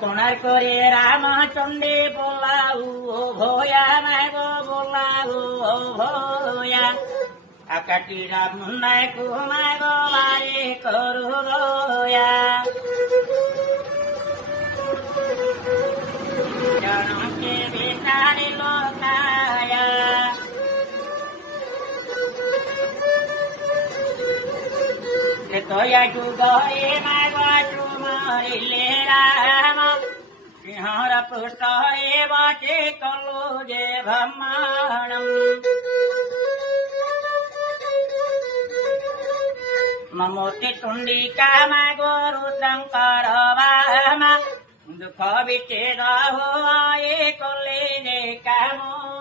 कोणार्क रे रामचंद्रे बोलाऊ ओ भोया मागो बोलाऊ ओ भोया काटीरा मुन्नाय कुमागो बारे करू गोया जनके बेचारे लोकाया तोया गए मागो चुमरिले राम सिंहर पृष्ठ बाटे कलो जे ब्रह्माणम ममोति तुंडिका मागो रुद्रंकर वामा दुख विच्छेद हो आए कले जे कामो